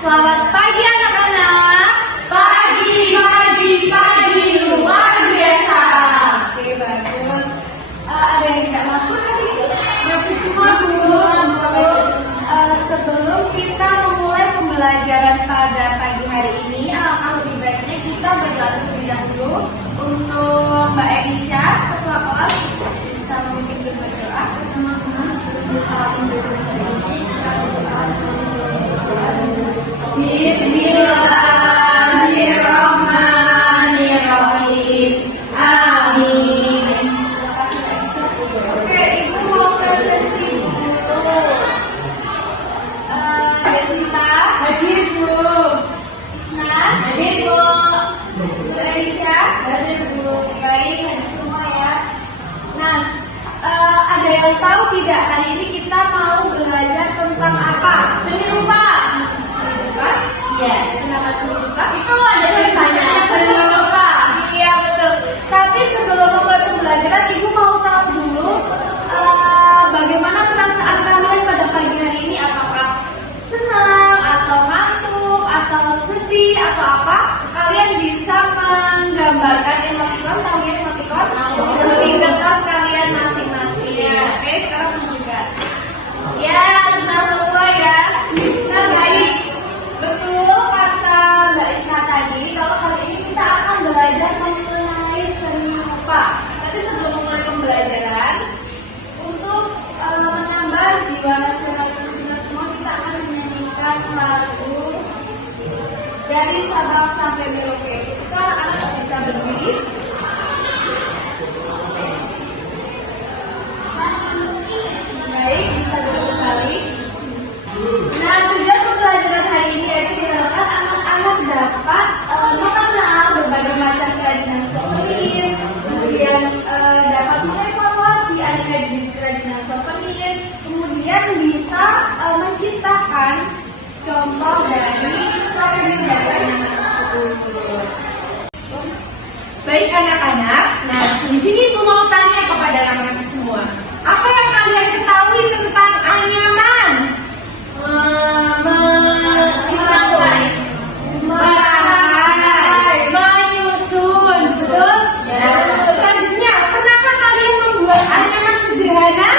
Selamat pagi anak-anak. Pagi, luar biasa. Oke, bagus. Ada yang tidak masuk hari ini? Masih masuk. Sebelum kita memulai pembelajaran pada pagi hari ini, alangkah lebih baiknya kita berdoa terlebih dahulu. Untuk Mbak Elisha, ketua kelas, bisa memimpin berdoa. Bismillahirrahmanirrahim. Amin. Oke, Ibu mau presensi dulu. Desita, Hadir, Bu. Isna, Hadir, Bu. Bu Elisha, Hadir, Bu. baik, hadir semua ya. Nah, ada yang tahu tidak hari ini kita mau belajar tentang apa? Seni rupa. Seni rupa? Iya. Kenapa seni rupa? Itu ada tulisannya. Seni rupa. Iya betul. Tapi sebelum memulai pembelajaran, Ibu mau tahu dulu bagaimana perasaan kalian pada pagi hari ini? Apakah senang atau ngantuk atau sedih atau apa? Kalian bisa menggambarkan emotikon, tahu ya emotikon? Di kertas kalian masing-masing. Oke, sekarang tunjukkan. Ya, senang semua ya. Nah, baik. Betul kata Mbak Isna tadi, kalau hari ini kita akan belajar mengenai seni rupa. Tapi sebelum memulai pembelajaran, untuk menambah jiwa nasionalisme kita semua, kita akan menyanyikan lagu dari Sabang sampai Merauke. Kita akan bisa berdiri. Baik, bisa duduk kembali. Nah, tujuan pembelajaran hari ini yaitu diharapkan anak-anak dapat mengenal berbagai macam kerajinan souvenir, kemudian dapat mengevaluasi aneka jenis kerajinan souvenir, kemudian bisa menciptakan contoh dari souvenir dari anak tersebut. Baik anak-anak, nah di sini Ibu mau tanya kepada anak-anak semua, apa yang kalian ketahui tentang anyaman? Meraih, menyusun, betul? Ya. Selanjutnya, pernahkah kalian membuat anyaman sederhana?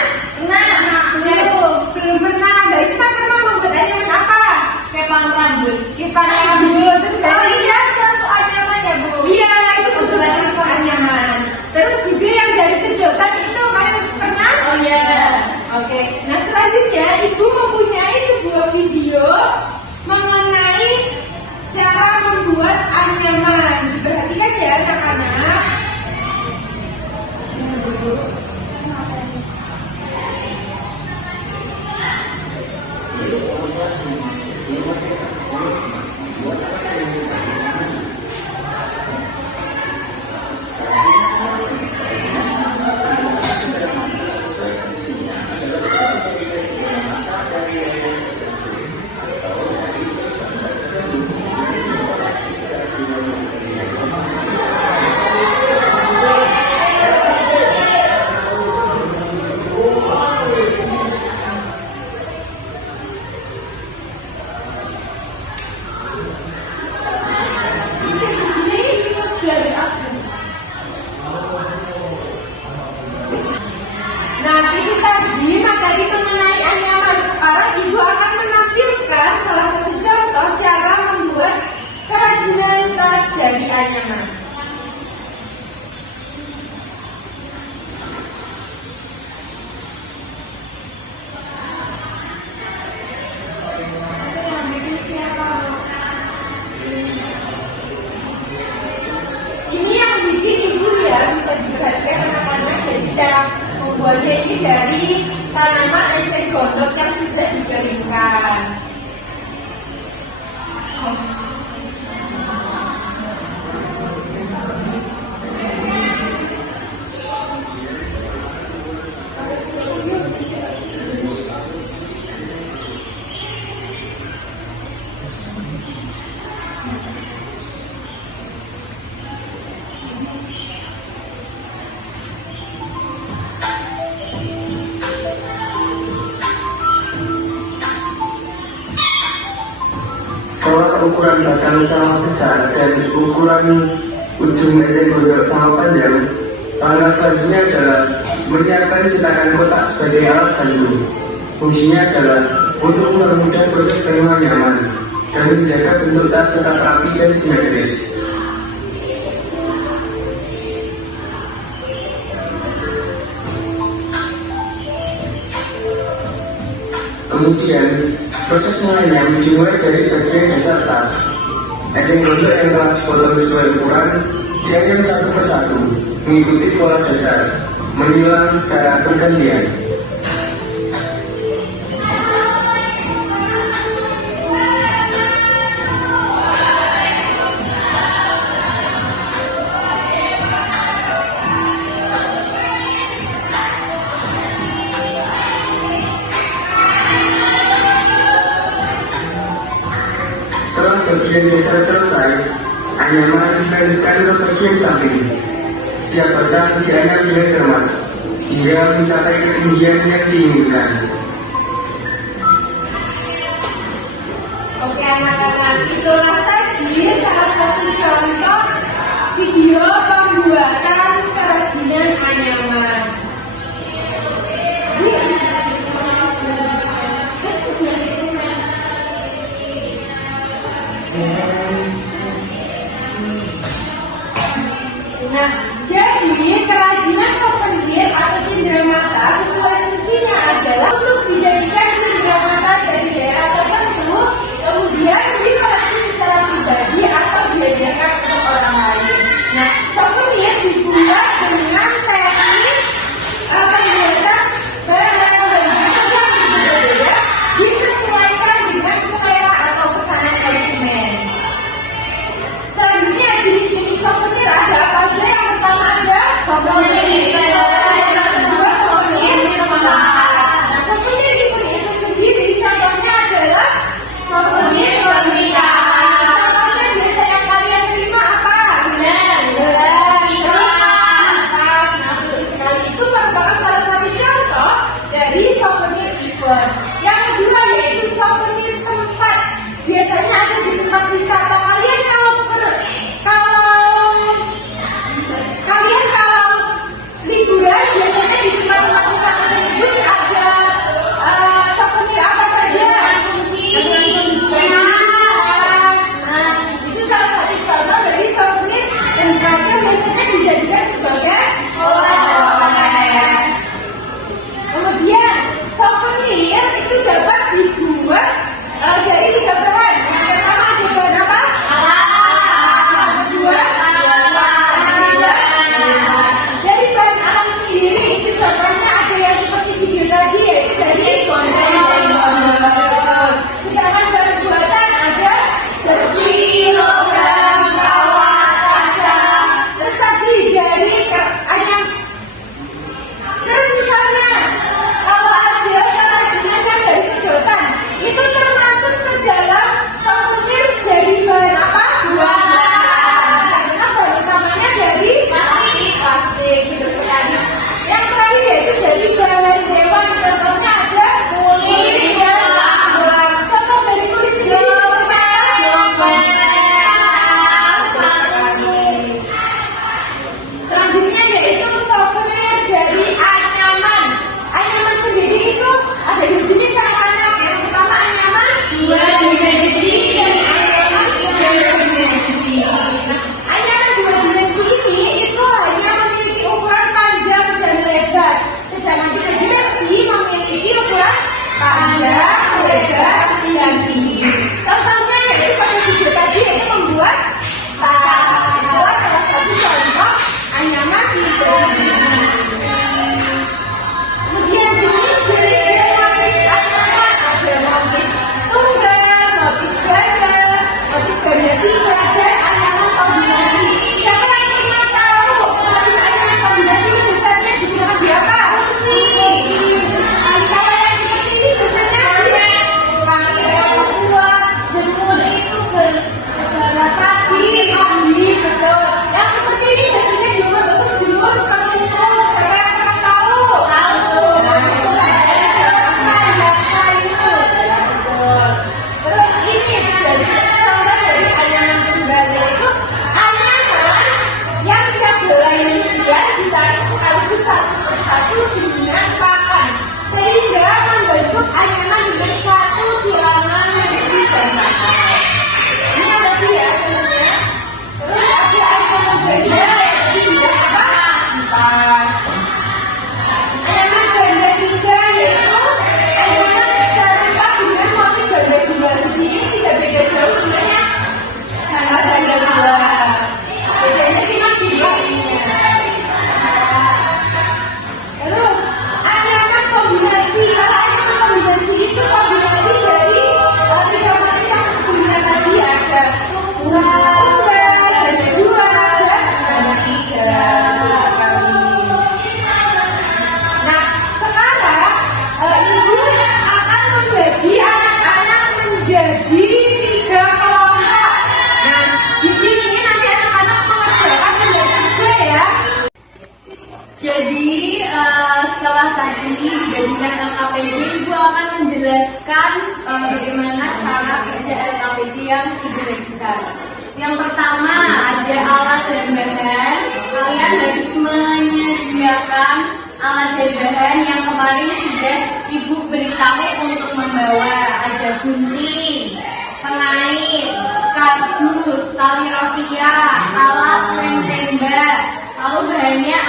Belum pernah. Mbak Isna pernah membuat anyaman apa? Kepang rambut. Kita rambut. Terus Iya, termasuk anyaman ya, Bu? iya, itu betul banget anyaman. Terus juga yang dari sedotan itu kalian pernah? Oh iya. Oke. Nah selanjutnya Ibu mempunyai sebuah video mengenai cara membuat anyaman. Perhatikan ya anak-anak. Nah, itu tadi materi mengenai anyaman. Sekarang Ibu akan menampilkan salah satu contoh cara membuat kerajinan tas dari anyaman. Ini yang bikin Ibu ya, bisa diperhatikan anak-anak. Jadi cara membuatnya ini dari tanaman eceng gondok yang sudah dikeringkan. ukuran batang sama besar dan ukuran ujung ejek gondok sama panjang, langkah selanjutnya adalah menyiapkan cetakan kotak sebagai alat bantu. Fungsinya adalah untuk mempermudah proses terima nyaman dan menjaga bentuk tas tetap rapi dan simetris. Kemudian, proses mengayak dimulai dari bagian dasar tas. Ejeng gondok yang telah dipotong sesuai ukuran dianyam satu persatu, mengikuti pola dasar, menyilang secara bergantian. Setelah bagian dasar selesai, anyaman dilanjutkan ke bagian samping. Setiap batang dianyam dengan cermat hingga mencapai ketinggian yang diinginkan. Oke anak-anak, itulah tadi salah satu contoh video pembuatan kerajinan anyaman. Nah, jadi kerajinan souvenir atau cindera mata sesuai fungsinya adalah untuk dijadikan cindera mata dari daerah tertentu, kemudian dikoleksi secara pribadi atau dihadiahkan untuk orang lain. Nah, souvenir dibuat dengan teknik pembuatan bahan-bahan yang berbeda disesuaikan dengan selera atau pesanan konsumen. Selanjutnya jenis-jenis souvenir ada apa aja? Yang pertama ada souvenir event, yang kedua souvenir pernikahan. Nah, souvenir event itu sendiri contohnya adalah souvenir pernikahan. Contohnya biasa yang kalian terima apa? Nah, betul sekali. Itu merupakan salah satu contoh dari souvenir event. Yang kedua yaitu souvenir tempat. Biasanya ada di tempat wisata. Kalau liburan biasanya di tempat-tempat wisata tersebut ada souvenir apa saja? Dengan kuncian. Nah, itu salah satu contoh dari souvenir dan mereka biasanya dijadikan sebagai oleh-oleh. Kemudian souvenir itu dapat dibuat dari 3 bahan. Yang pertama ada bahan apa? Yang kedua dari bahan alam sendiri, itu contohnya ada yang seperti video tadi, yaitu dari gondong. Sedangkan bahan buatan ada besi, logam, kawat, kaca, terus tadi dari ayam. Terus misalnya kalau ada kerajinan yang dari sedotan, itu termasuk ke dalam LKPD, Ibu akan menjelaskan bagaimana cara kerja LKPD yang Ibu bagikan. Yang pertama ada alat dan bahan. Kalian harus menyediakan alat dan bahan yang kemarin sudah Ibu beritahu untuk membawa. Ada gunting, pengait, kardus, tali rafia, alat lem tembak. Lalu bahannya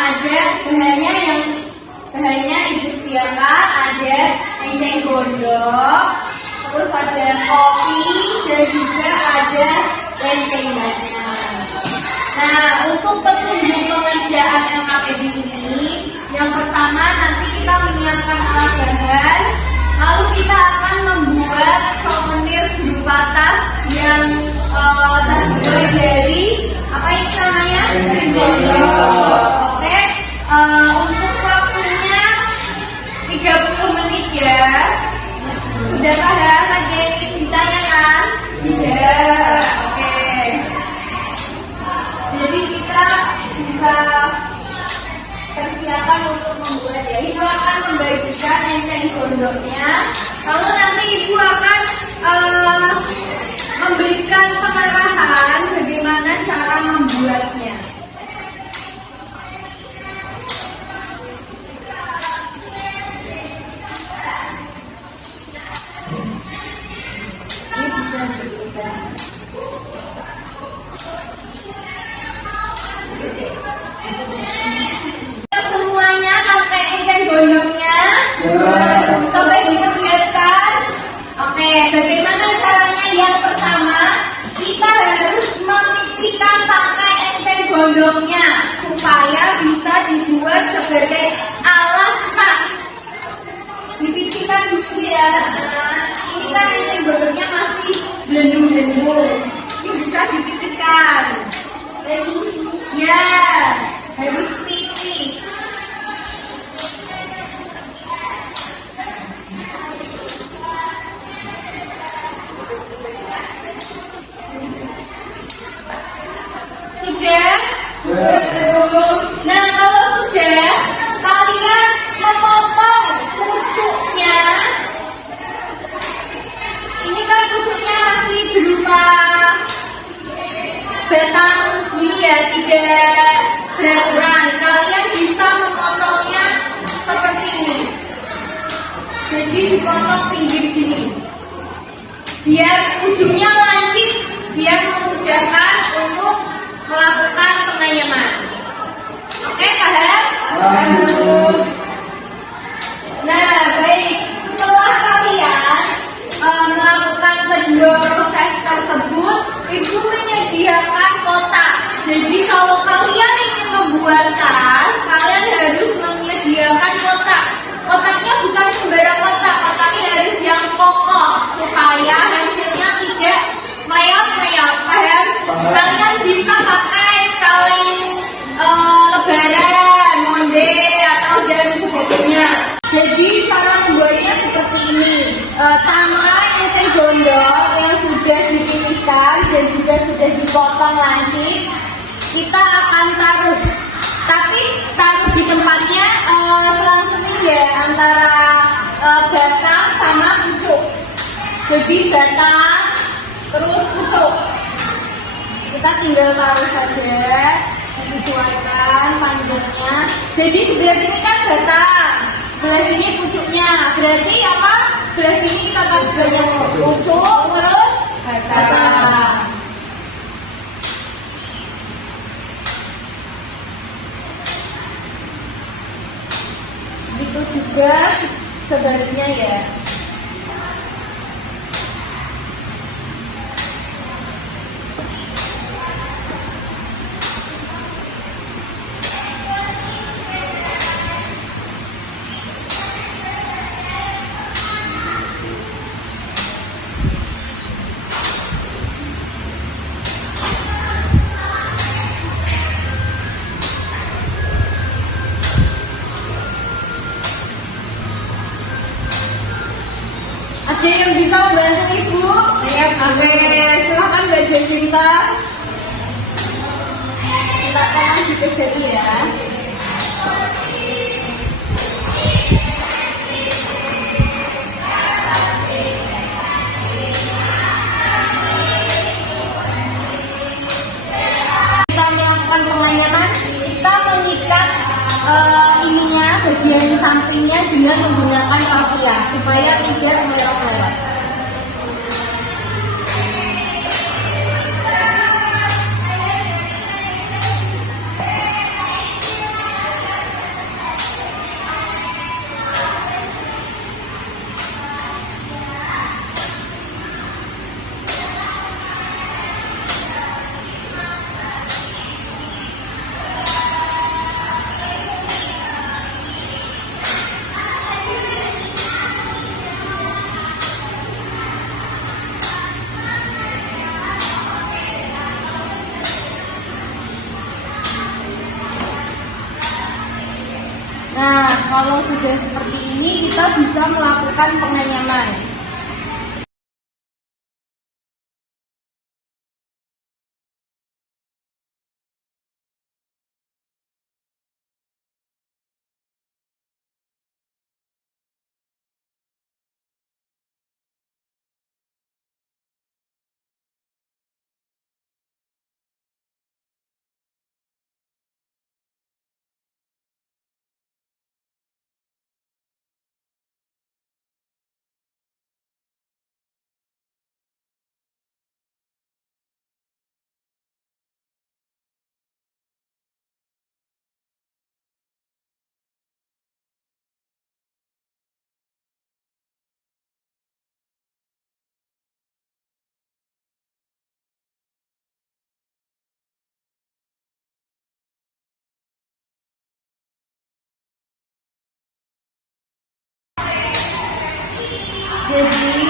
Ibu sediakan ada enceng gondok, terus ada kopi dan juga ada lem tembaknya. Nah, untuk petunjuk pengerjaan LKPD ini, yang pertama nanti kita menyiapkan alat bahan, lalu kita akan membuat souvenir berupa tas yang terbuat dari apa ini namanya? Oke, untuk waktunya 30 menit ya. Sudah paham? Ada yang ingin ditanyakan? Tidak. Oke. Jadi kita bisa persiapan untuk membuat ya. Ibu akan membagikan enceng gondoknya. Lalu nanti Ibu akan memberikan pengarahan bagaimana cara membuatnya. Ini bisa diberikan. Semuanya pakai enceng gondoknya. Coba diperlihatkan. Oke, bagaimana caranya? Yang pertama, kita harus memipihkan pakai enceng gondoknya supaya bisa dibuat sebagai alas tas. Dipipihkan dulu ya. Ini kan enceng gondoknya masih belendung-belendung. Ini bisa dipipihkan. Ya, harus pipih. Sudah? Nah, kalau sudah, kalian memotong pucuknya. Ini kan pucuknya masih berupa batang gini ya, tidak beraturan. Kalian bisa memotongnya seperti ini. Jadi dipotong pinggir gini, biar ujungnya lancip, biar memudahkan untuk melakukan pengayaman. Oke, paham? Nah, baik. Setelah kalian melakukan kedua proses tersebut, Ibu menyediakan kotak. Jadi kalau kalian ingin membuat tas, kalian harus menyediakan kotak. Kotaknya bukan sembarang kotak, kotaknya harus yang kokoh supaya hasilnya tidak mereot-mereot. Paham? Kalian bisa pakai kaleng lebaran, monde atau dan sebagainya. Jadi cara membuatnya seperti ini. Tanpa enceng gondok yang sudah dipipihkan dan juga sudah dipotong lancip, kita akan taruh. Tapi taruh di tempatnya selang-seling ya, antara batang sama pucuk. Jadi batang terus pucuk. Kita tinggal taruh saja, sesuaikan panjangnya. Jadi sebelah sini kan batang, sebelah sini pucuknya. Berarti apa? Sebelah sini kita taruh sebanyak pucuk terus batang. Itu juga sebaliknya ya. Ada yang bisa membantu Ibu? Ya, oke, silakan Mbak Jacinta. Kita tangan dikejari ya. dengan menggunakan rapiah supaya tidak melewat-lewat. Nah, kalau sudah seperti ini, kita bisa melakukan penganyaman. Jadi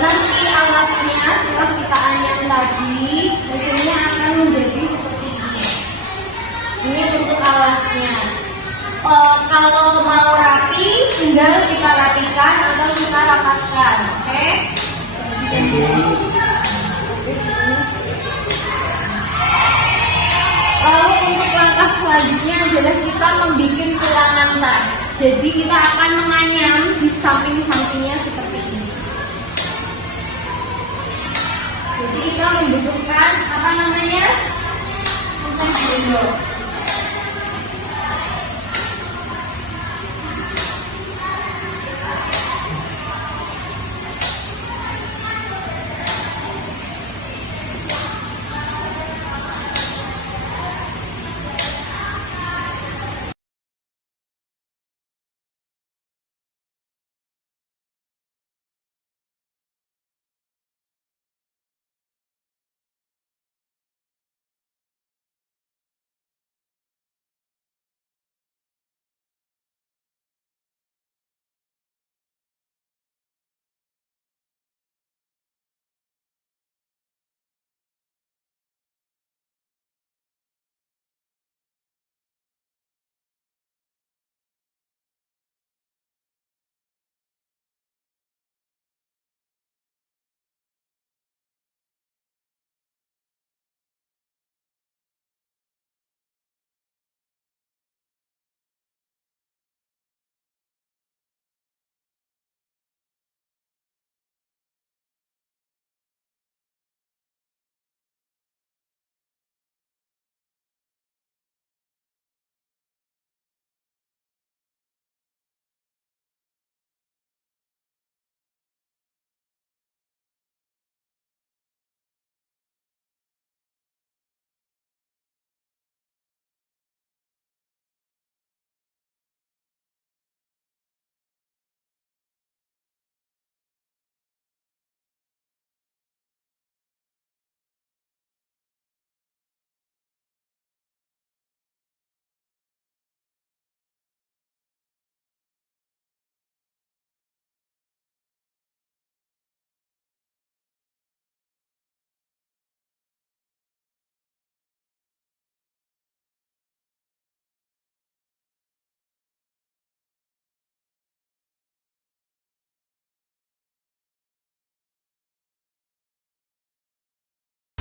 nanti alasnya setelah kita anyam tadi, hasilnya akan menjadi seperti ini. Ini untuk alasnya. Kalau mau rapi, tinggal kita rapikan atau kita rapatkan, oke? Lalu untuk langkah selanjutnya adalah kita membuat tulangan tas. Jadi kita akan menganyam di samping-sampingnya seperti ini. Jadi kita membutuhkan apa namanya? Bendol.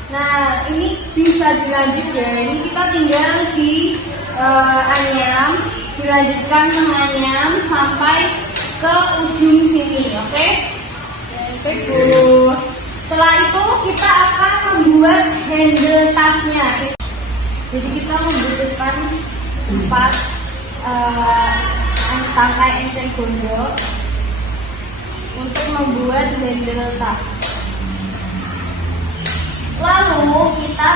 Nah, ini bisa dilanjut ya. Ini kita tinggal di anyam, dilanjutkan menganyam sampai ke ujung sini, oke? Bagus. Setelah itu kita akan membuat handle tasnya. Jadi kita membutuhkan 4 tangkai enceng gondok untuk membuat handle tas. Lalu kita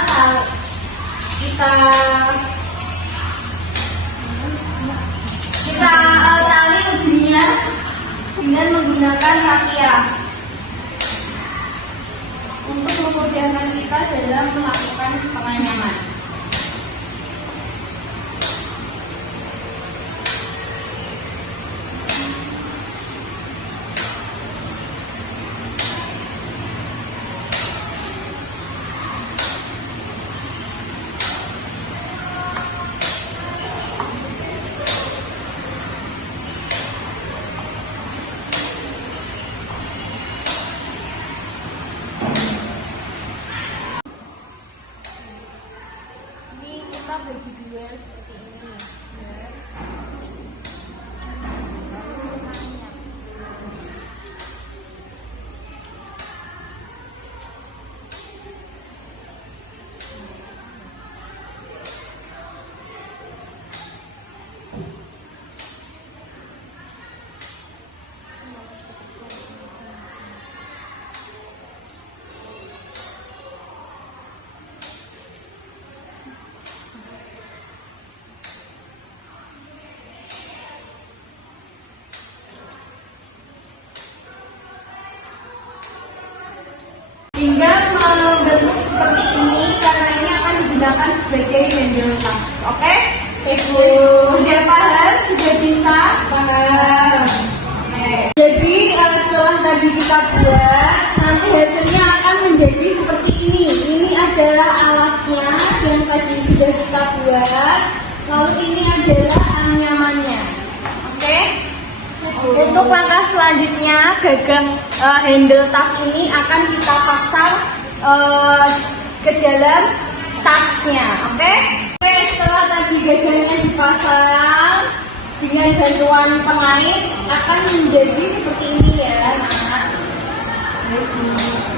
tali ujungnya dengan menggunakan rakiak untuk memudahkan kita dalam melakukan penganyaman. Kita bagi dua seperti ini ya. Hingga membentuk seperti ini karena ini akan digunakan sebagai handle tas. Oke? Ibu sudah paham? Sudah bisa? Paham. Oke. Jadi setelah tadi kita buat, nanti hasilnya akan menjadi seperti ini. Ini adalah alasnya yang tadi sudah kita buat. Lalu ini adalah anyamannya. Oke? Untuk langkah selanjutnya, gagang handle tas ini akan kita pasang ke dalam tasnya. Oke, setelah tadi gagangnya dipasang dengan bantuan pengait akan menjadi seperti ini ya, nah.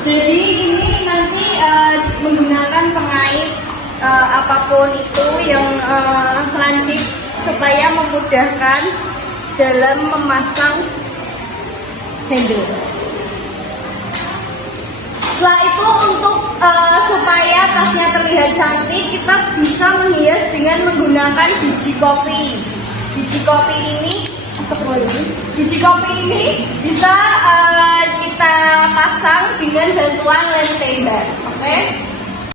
Jadi ini nanti menggunakan pengait apapun itu yang lancip supaya memudahkan dalam memasang handle. Setelah itu untuk supaya tasnya terlihat cantik, kita bisa menghias dengan menggunakan biji kopi. Biji kopi ini bisa kita pasang dengan bantuan lem tembak.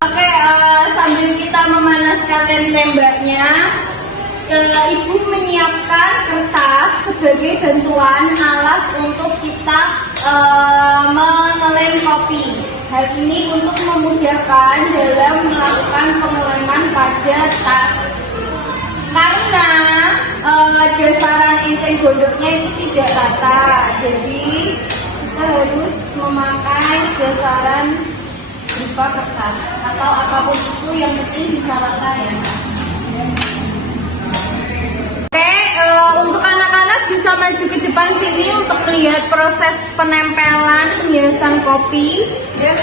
Oke, sambil kita memanaskan lem tembaknya, Ibu menyiapkan kertas sebagai bantuan alas untuk kita mengelem kopi. Hal ini untuk memudahkan dalam melakukan pengeleman pada tas. Karena dasaran enceng gondoknya itu tidak rata, jadi kita harus memakai dasaran berupa kertas atau apapun itu yang penting bisa rata ya. Untuk anak-anak bisa maju ke depan sini untuk melihat proses penempelan penghiasan kopi. Ya,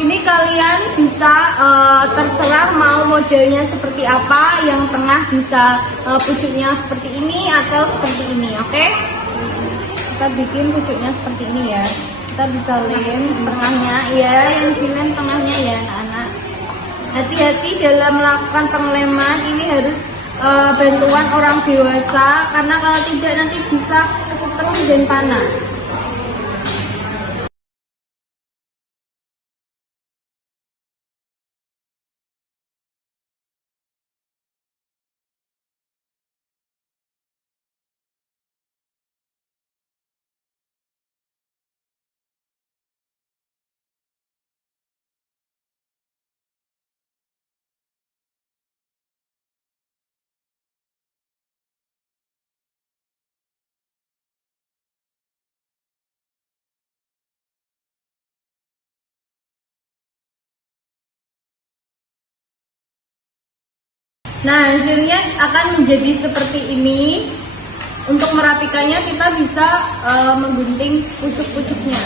ini kalian bisa terserah mau modelnya seperti apa. Yang tengah bisa pucuknya seperti ini atau seperti ini. Oke? Kita bikin pucuknya seperti ini ya. Kita bisa lem tengahnya ya, yang dilem tengahnya ya anak-anak. Hati-hati dalam melakukan pengeleman, ini harus bantuan orang dewasa karena kalau tidak nanti bisa kesetrum dan panas. Nah, hasilnya akan menjadi seperti ini. Untuk merapikannya kita bisa menggunting pucuk-pucuknya.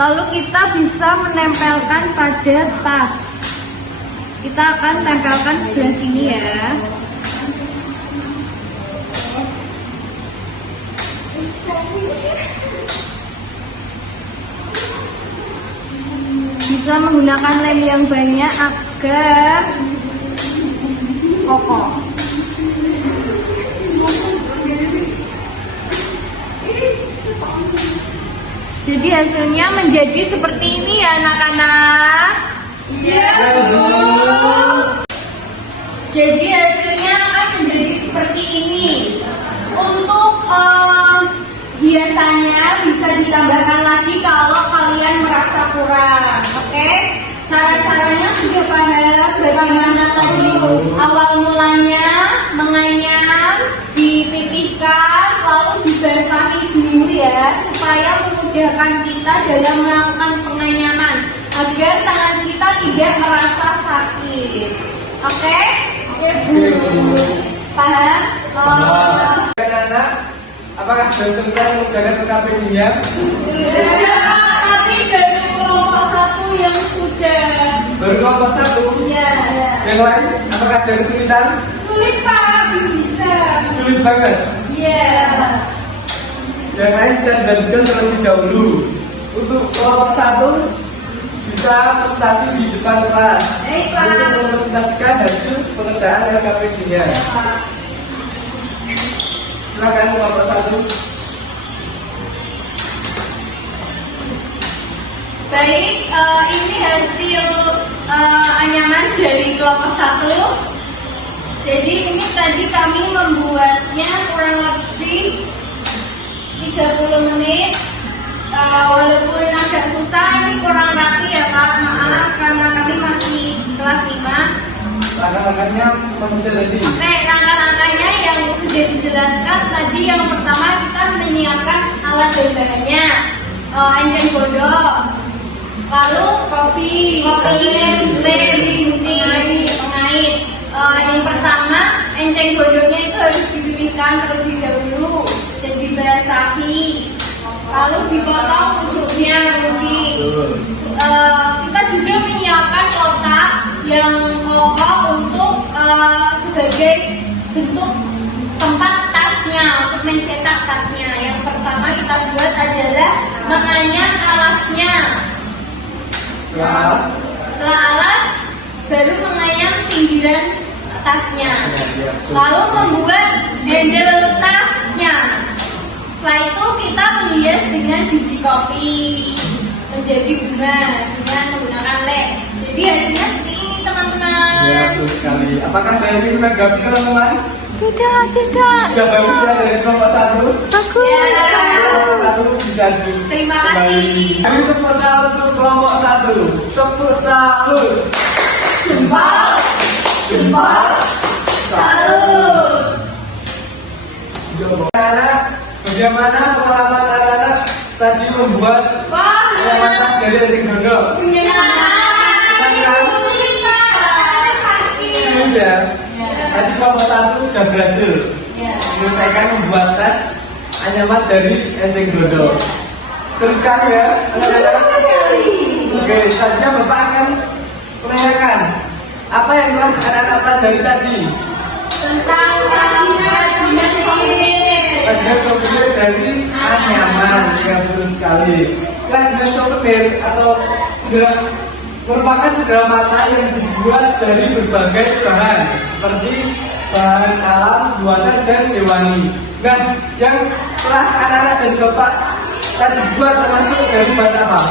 Lalu kita bisa menempelkan pada tas. Kita akan tempelkan sebelah sini ya. Bisa menggunakan lem yang banyak agar kokoh. Jadi hasilnya menjadi seperti ini ya anak-anak. Iya. Jadi hasilnya akan menjadi seperti ini. Untuk hiasannya bisa ditambahkan lagi kalau kalian merasa kurang. Oke? Cara-caranya sudah paham bagaimana tadi awal mulanya menganyam, dipipihkan, lalu dibasahi dulu ya supaya memudahkan kita dalam melakukan penganyaman agar tangan kita tidak merasa sakit. Oke? Oke, Bu. Paham? Anak-anak, apakah sudah selesai mengerjakan KPD-nya? Sudah, tapi baru kelompok 1 yang sudah. Baru kelompok 1? Iya, iya. Yang lain, apakah ada kesulitan? Sulit Pak, bisa. Sulit banget. Iya. Yang lain saya dilanjutkan terlebih dahulu. Untuk kelompok 1 bisa presentasi di depan kelas. Pak. Untuk mempresentasikan hasil pengerjaan LKPD-nya. Ya, Pak. Silakan kelompok 1. Baik, ini hasil anyaman dari kelompok 1. Jadi ini tadi kami membuatnya kurang lebih 30 menit. Walaupun agak susah, ini kurang rapi ya Pak, maaf karena kami masih kelas 5. Langkah-langkahnya bisa tadi. Oke, langkah-langkahnya yang sudah dijelaskan tadi. Yang pertama kita menyiapkan alat dan bahannya, enceng godok, lalu kopi, lem, gunting, pengait. Yang pertama enceng godoknya itu harus dipipihkan terlebih dahulu dan dibasahi, lalu dipotong ujungnya runcing. Kita juga menyiapkan kotak yang kokoh untuk sebagai bentuk tempat tasnya, untuk mencetak tasnya. Yang pertama kita buat adalah menganyam alasnya. Kelas. Setelah alas, baru menganyam pinggiran tasnya. Lalu membuat handle tasnya. Setelah itu kita menghias dengan biji kopi menjadi bunga dengan menggunakan lem. Jadi hasilnya seperti ini teman-teman. Ya, betul sekali. Apakah ada yang ingin menanggapi teman-teman? Tidak. Sudah bagus ya dari kelompok 1? Bagus. Ya. Kelompok 1 bisa di. Terima kasih. Kami tepuk salut untuk kelompok 1. Tepuk salut. Jempol. Salut. Anak, bagaimana pengalaman anak-anak tadi membuat anyaman tas dari enceng godok? Sudah. Tadi kelompok 1 sudah berhasil menyelesaikan membuat tas anyaman dari enceng godok. Seru sekali ya, anak-anak. Oke, selanjutnya Bapak akan menanyakan apa yang telah anak-anak pelajari tadi. Tentang kerajinan souvenir. Kerajinan souvenir dari anyaman, ya betul sekali. Kerajinan souvenir atau merupakan cendera mata yang dibuat dari berbagai bahan seperti bahan alam, buatan dan hewani. Nah, yang telah anak-anak dan bapak tadi buat termasuk dari bahan apa?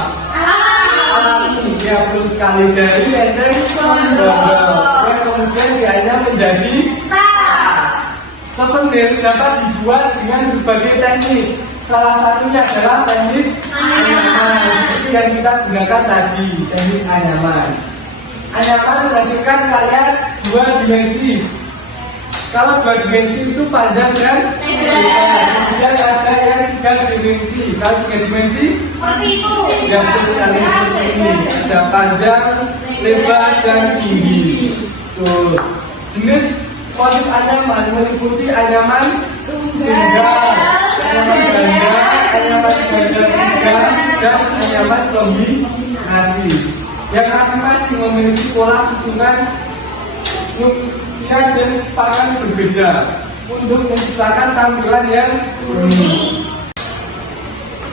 Alami, ya betul sekali, dari enceng godok yang kemudian dianyam menjadi tas. Souvenir dapat dibuat dengan berbagai teknik. Salah satunya adalah teknik anyaman, seperti yang kita gunakan tadi, teknik anyaman. Anyaman menghasilkan karya 2 dimensi. Kalau 2 dimensi itu panjang dan lebar. Kemudian ada yang 3 dimensi. Kalau 3 dimensi Seperti itu. ya betul sekali seperti ini. Ada panjang, lebar dan tinggi. Tuh. Jenis motif anyaman meliputi anyaman tunggal, anyaman ganda, anyaman ganda 3 dan anyaman kombinasi. Yang masing-masing memiliki pola susunan usia dan pangan berbeda untuk menciptakan tampilan yang unik.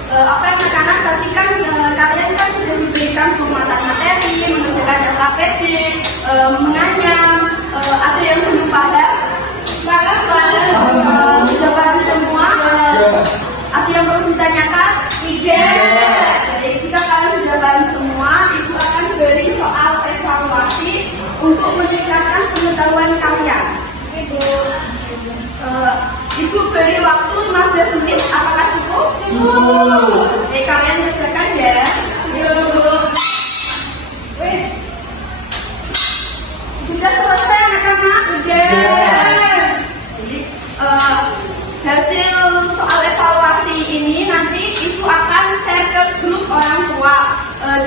Oke anak-anak, tadi kan kalian kan sudah diberikan penguatan materi, mengerjakan LKPD, menganyam, ada yang belum paham? Sudah paham semua? Ada yang perlu ditanyakan? Baik, jika kalian sudah paham semua, Ibu akan beri soal evaluasi untuk meningkatkan pengetahuan kalian. Ibu beri waktu 15 menit, apakah cukup? Kalian kerjakan ya. Sudah selesai anak-anak? Jadi hasil soal evaluasi ini nanti Ibu akan share ke grup orang tua.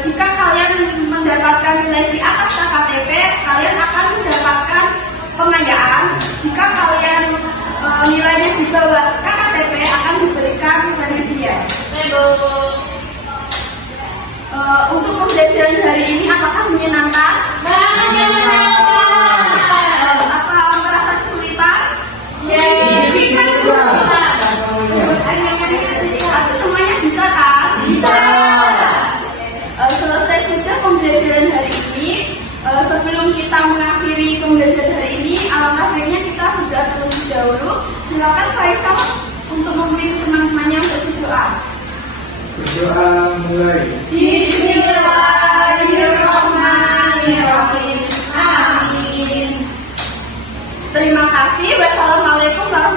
Jika kalian mendapatkan nilai di atas KKTP, kalian akan mendapatkan pengayaan. Jika kalian nilainya di bawah KKTP, akan diberikan remedial. Untuk pembelajaran hari ini apakah menyenangkan? Apa merasa kesulitan? Semuanya bisa kan? Bisa. Selesai sudah pembelajaran hari ini. Sebelum kita mengakhiri pembelajaran hari ini, alangkah baiknya kita sudah terlebih dahulu. Silakan Faisal untuk memimpin teman-temannya untuk berdoa. Berdoa mulai. Bismillahirrahmanirrahim. Amin. Terima kasih. Wassalamualaikum warahmatullahi wabarakatuh.